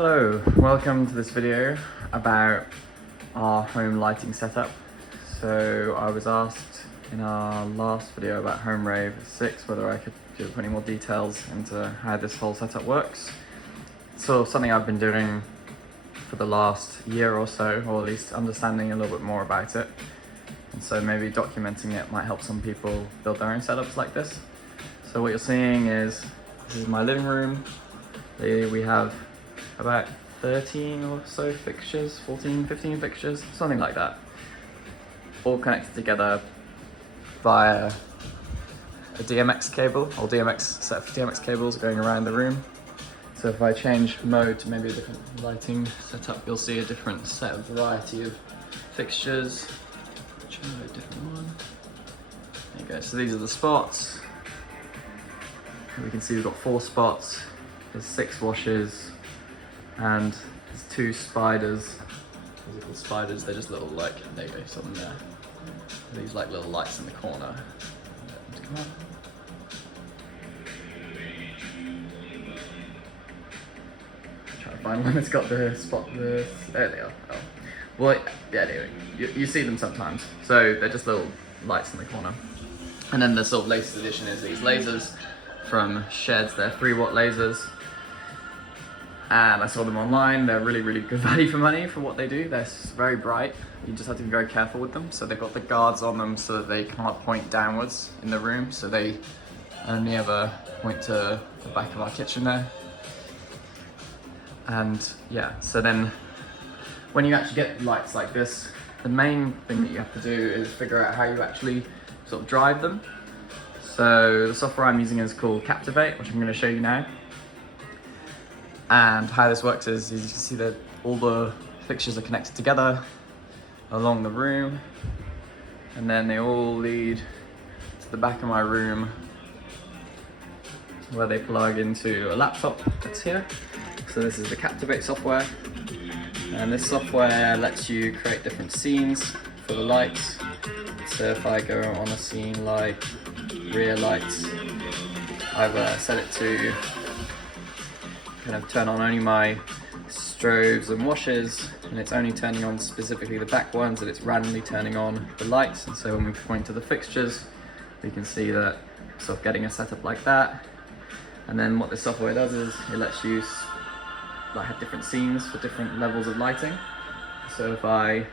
Hello, welcome to this video about our home lighting setup. So I was asked in our last video about Home Rave 6 whether I could give any more details into how this whole setup works. It's sort of something I've been doing for the last year or so, or at least understanding a little bit more about it. And so maybe documenting it might help some people build their own setups like this. So what you're seeing is, this is my living room. We have about 13 or so fixtures, 14, 15 fixtures, something like that. All connected together via a DMX cable, or set of DMX cables going around the room. So if I change mode to maybe a different lighting setup, you'll see a different variety of fixtures. Try a different one. There you go, so these are the spots. We can see we've got 4 spots, there's 6 washes, and there's 2 spiders. These are called spiders, they're just little, like, there you go, something there. These like little lights in the corner. Come on. Try to find one that's got the spot, there they are. Oh. Well, yeah, anyway, you see them sometimes. So they're just little lights in the corner. And then the sort of latest addition is these lasers from Sheds. They're 3-watt lasers. And I saw them online. They're really, really good value for money for what they do. They're very bright. You just have to be very careful with them. So they've got the guards on them so that they can't point downwards in the room. So they only ever point to the back of our kitchen there. And yeah, so then when you actually get lights like this, the main thing that you have to do is figure out how you actually sort of drive them. So the software I'm using is called Captivate, which I'm going to show you now. And how this works is you can see that all the fixtures are connected together along the room, and then they all lead to the back of my room where they plug into a laptop that's here. So this is the Captivate software, and this software lets you create different scenes for the lights. So if I go on a scene like rear lights, I've set it to kind of turn on only my strobes and washes, and it's only turning on specifically the back ones, and it's randomly turning on the lights. And so when we point to the fixtures, we can see that sort of getting a setup like that. And then what this software does is it lets you have different scenes for different levels of lighting. So if I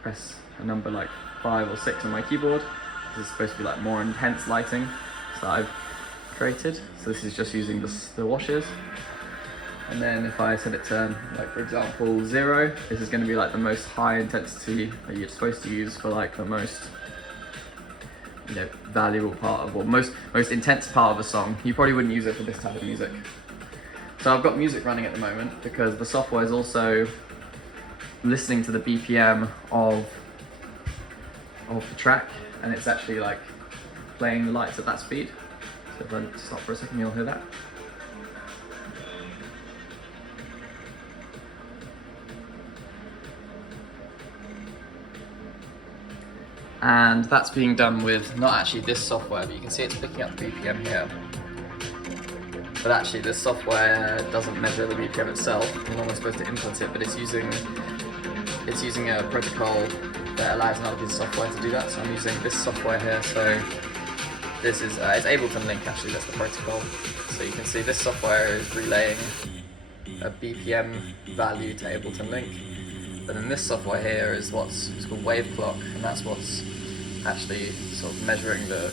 press a number like 5 or 6 on my keyboard, this is supposed to be like more intense lighting that I've created. So this is just using the washes. And then if I set it to, like, for example, 0, this is going to be like the most high intensity that you're supposed to use for like the most, valuable part of, or most intense part of a song. You probably wouldn't use it for this type of music. So I've got music running at the moment because the software is also listening to the BPM of the track, and it's actually like playing the lights at that speed. So if I stop for a second, you'll hear that. And that's being done with not actually this software, but you can see it's picking up the BPM here. But actually this software doesn't measure the BPM itself. You're not supposed to input it, but it's using a protocol that allows another piece of software to do that. So I'm using this software here. So this is it's Ableton Link, actually, that's the protocol. So you can see this software is relaying a BPM value to Ableton Link. But then this software here is it's called Wave Clock, and that's what's actually sort of measuring the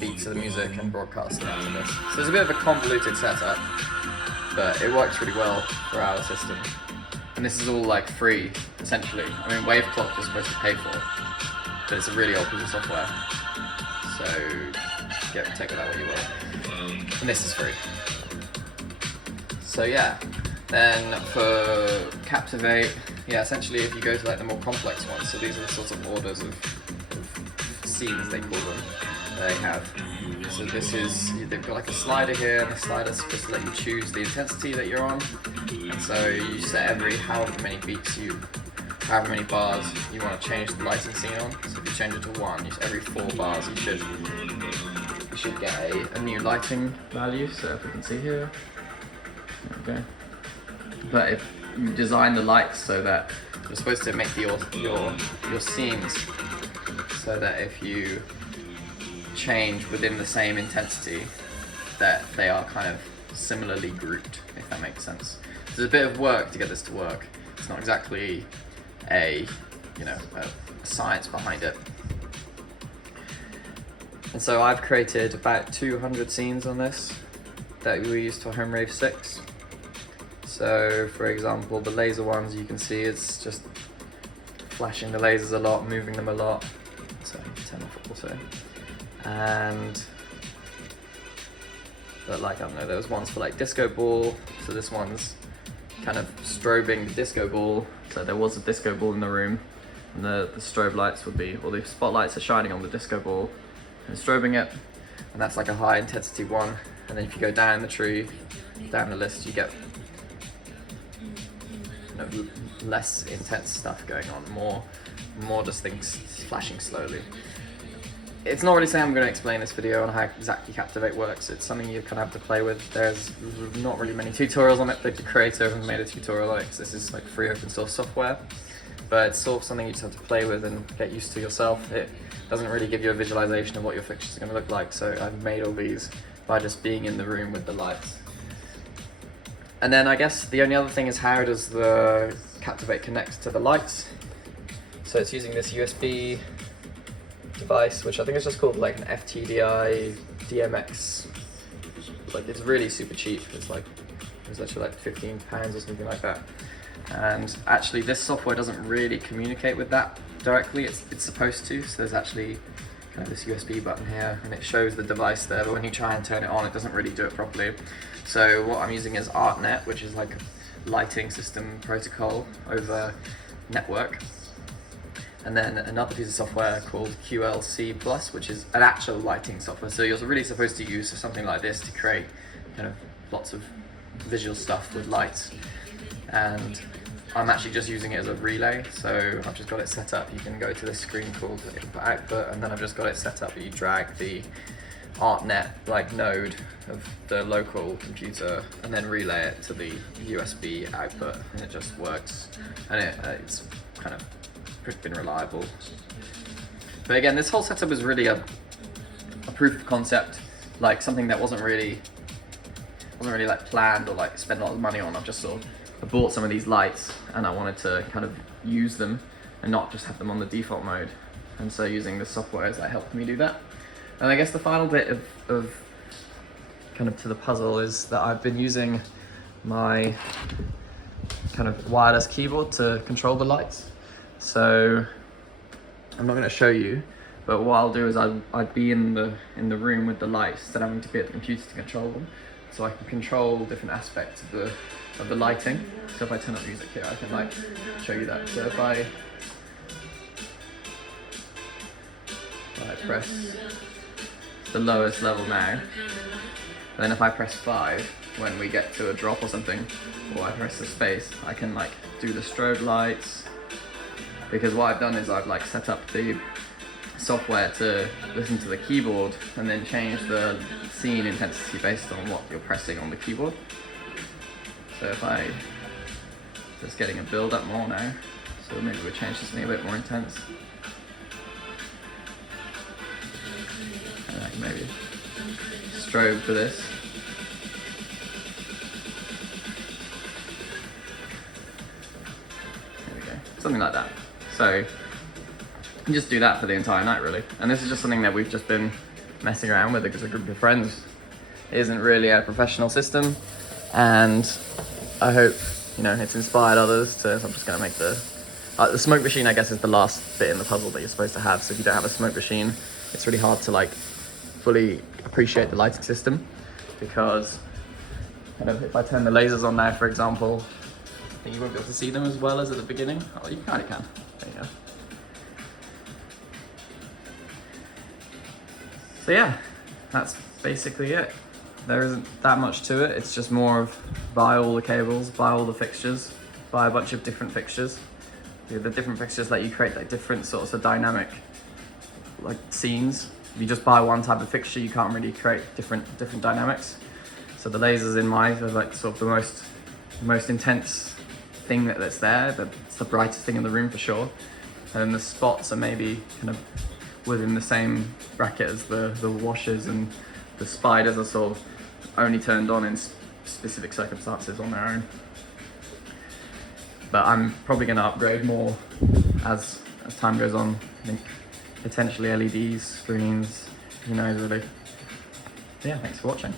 beats of the music and broadcasting out to this. So it's a bit of a convoluted setup, but it works really well for our system. And this is all like free, essentially. I mean, Wave Clock you're supposed to pay for, but it's a really old piece of software. So take it out what you will. And this is free. So yeah, then for Captivate, essentially if you go to like the more complex ones, so these are the sorts of orders of scenes, they call them, they have. So they've got like a slider here, and the slider's supposed to let you choose the intensity that you're on. And so you set however many bars you want to change the lighting scene on. So if you change it to 1, every 4 bars you should get a new lighting value. So if we can see here, there we go. But if you design the lights so that you're supposed to make your scenes so that if you change within the same intensity, that they are kind of similarly grouped, if that makes sense. There's a bit of work to get this to work. It's not exactly a science behind it. And so I've created about 200 scenes on this that we used for Home Rave 6. So for example, the laser ones, you can see it's just flashing the lasers a lot, moving them a lot. So turn off also. But like, I don't know, there was ones for like disco ball. So this one's kind of strobing the disco ball. So there was a disco ball in the room, and the strobe lights would be, or the spotlights are shining on the disco ball and strobing it. And that's like a high intensity one. And then if you go down the tree, down the list, you get less intense stuff going on, more just things flashing slowly. It's not really something I'm going to explain in this video on how exactly Captivate works. It's something you kind of have to play with. There's not really many tutorials on it. The creator has made a tutorial on it because this is like free open source software. But it's sort of something you just have to play with and get used to yourself. It doesn't really give you a visualization of what your fixtures are going to look like. So I've made all these by just being in the room with the lights. And then I guess the only other thing is, how does the Captivate connect to the lights? So it's using this USB device, which I think is just called like an FTDI DMX. Like, it's really super cheap. It's actually like £15 or something like that. And actually this software doesn't really communicate with that directly. It's supposed to. So there's actually kind of this USB button here, and it shows the device there, but when you try and turn it on, it doesn't really do it properly. So what I'm using is ArtNet, which is like a lighting system protocol over network. And then another piece of software called QLC+, which is an actual lighting software. So you're really supposed to use something like this to create kind of lots of visual stuff with lights. And I'm actually just using it as a relay. So I've just got it set up. You can go to this screen called input output, and then I've just got it set up that you drag the ArtNet like node of the local computer and then relay it to the USB output, and it just works. And it's kind of been reliable. But again, this whole setup is really a proof of concept, like something that wasn't really like planned or like spent a lot of money on. I've just sort of, I bought some of these lights and I wanted to kind of use them and not just have them on the default mode. And so using the software that helped me do that. And I guess the final bit of kind of to the puzzle is that I've been using my kind of wireless keyboard to control the lights. So I'm not going to show you, but what I'll do is I'd be in the room with the lights instead of having to be at the computer to control them. So I can control different aspects of the lighting. So if I turn up music here, I can like show you that. So if I press the lowest level now, then if I press 5 when we get to a drop or something, or I press the space, I can like do the strobe lights. Because what I've done is I've like set up the software to listen to the keyboard and then change the scene intensity based on what you're pressing on the keyboard. So if I just getting a build up more now, so maybe we'll change to something a bit more intense. And I can maybe strobe for this. There we go, something like that. So you just do that for the entire night really. And this is just something that we've just been messing around with as a group of friends. It isn't really a professional system, and I hope, you know, it's inspired others to. So I'm just gonna make the smoke machine, I guess, is the last bit in the puzzle that you're supposed to have. So if you don't have a smoke machine, it's really hard to like fully appreciate the lighting system, because kind of if I turn the lasers on now, for example, I think you won't be able to see them as well as at the beginning. Oh, you kind of can. There you go. So yeah, that's basically it. There isn't that much to it. It's just more of buy all the cables, buy all the fixtures, buy a bunch of different fixtures. The different fixtures let you create like different sorts of dynamic like scenes. If you just buy one type of fixture, you can't really create different dynamics. So the lasers in mine are like sort of the most most intense thing that's there. It's the brightest thing in the room for sure. And then the spots are maybe kind of within the same bracket as the washers, and the spiders are sort of only turned on in specific circumstances on their own. But I'm probably going to upgrade more as time goes on. I think potentially LEDs, screens, who knows really. Yeah, thanks for watching.